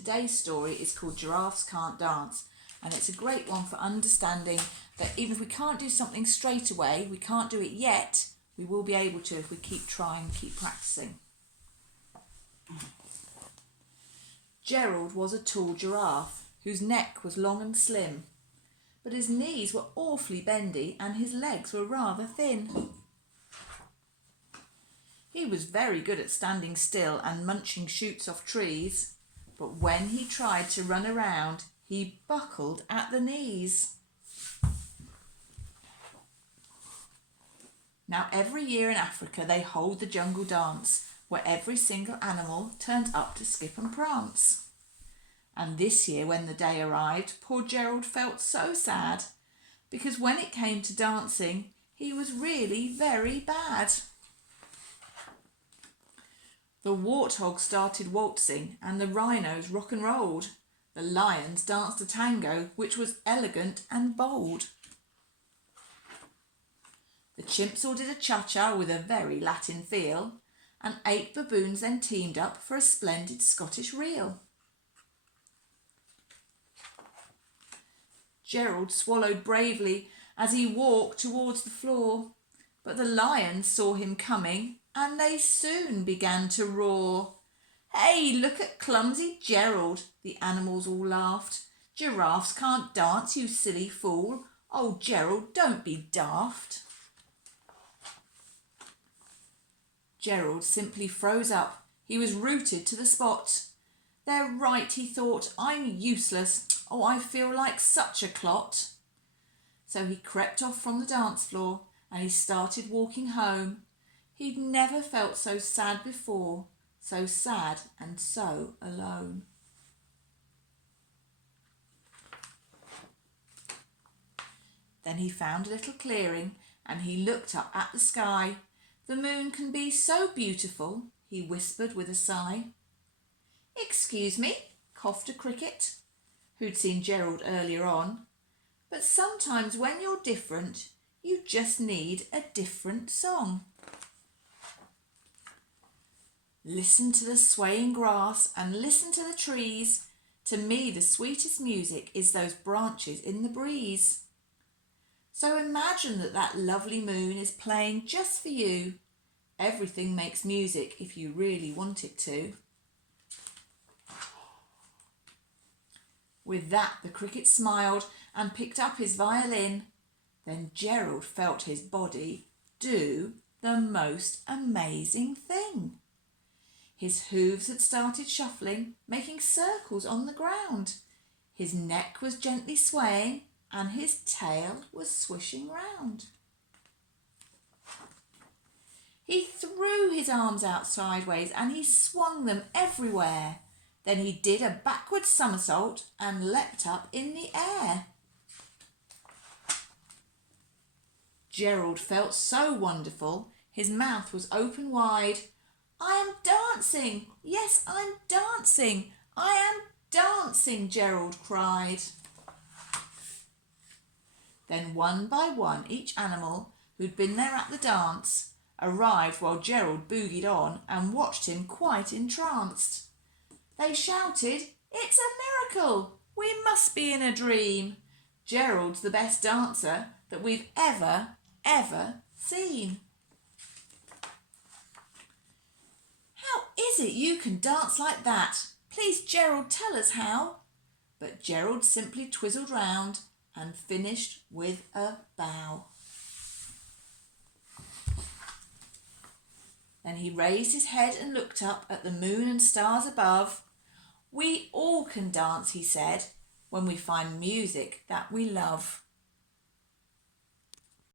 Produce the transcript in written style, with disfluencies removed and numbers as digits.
Today's story is called Giraffes Can't Dance, and it's a great one for understanding that even if we can't do something straight away, we can't do it yet, we will be able to if we keep trying, keep practicing. Gerald was a tall giraffe whose neck was long and slim, but his knees were awfully bendy and his legs were rather thin. He was very good at standing still and munching shoots off trees, but when he tried to run around, he buckled at the knees. Now every year in Africa they hold the jungle dance, where every single animal turns up to skip and prance. And this year when the day arrived, poor Gerald felt so sad, because when it came to dancing, he was really very bad. The warthogs started waltzing and the rhinos rock and rolled. The lions danced a tango which was elegant and bold. The chimps all did a cha-cha with a very Latin feel, and 8 baboons then teamed up for a splendid Scottish reel. Gerald swallowed bravely as he walked towards the floor, but the lions saw him coming and they soon began to roar. "Hey, look at clumsy Gerald," the animals all laughed. "Giraffes can't dance, you silly fool. Oh, Gerald, don't be daft." Gerald simply froze up. He was rooted to the spot. "They're right," he thought. "I'm useless. Oh, I feel like such a clot." So he crept off from the dance floor and he started walking home. He'd never felt so sad before, so sad and so alone. Then he found a little clearing and he looked up at the sky. "The moon can be so beautiful," he whispered with a sigh. "Excuse me," coughed a cricket, who'd seen Gerald earlier on, "but sometimes when you're different, you just need a different song." Listen to the swaying grass and listen to the trees. To me, the sweetest music is those branches in the breeze. So imagine that lovely moon is playing just for you. Everything makes music if you really want it to. With that, the cricket smiled and picked up his violin. Then Gerald felt his body do the most amazing thing. His hooves had started shuffling, making circles on the ground. His neck was gently swaying and his tail was swishing round. He threw his arms out sideways and he swung them everywhere. Then he did a backward somersault and leapt up in the air. Gerald felt so wonderful, his mouth was open wide. "I am dancing, yes, I'm dancing, I am dancing," Gerald cried. Then one by one each animal who'd been there at the dance arrived while Gerald boogied on and watched him quite entranced. They shouted, "It's a miracle! We must be in a dream! Gerald's the best dancer that we've ever seen." "How is it you can dance like that? Please, Gerald, tell us how." But Gerald simply twizzled round and finished with a bow. Then he raised his head and looked up at the moon and stars above. "We all can dance," he said, "when we find music that we love."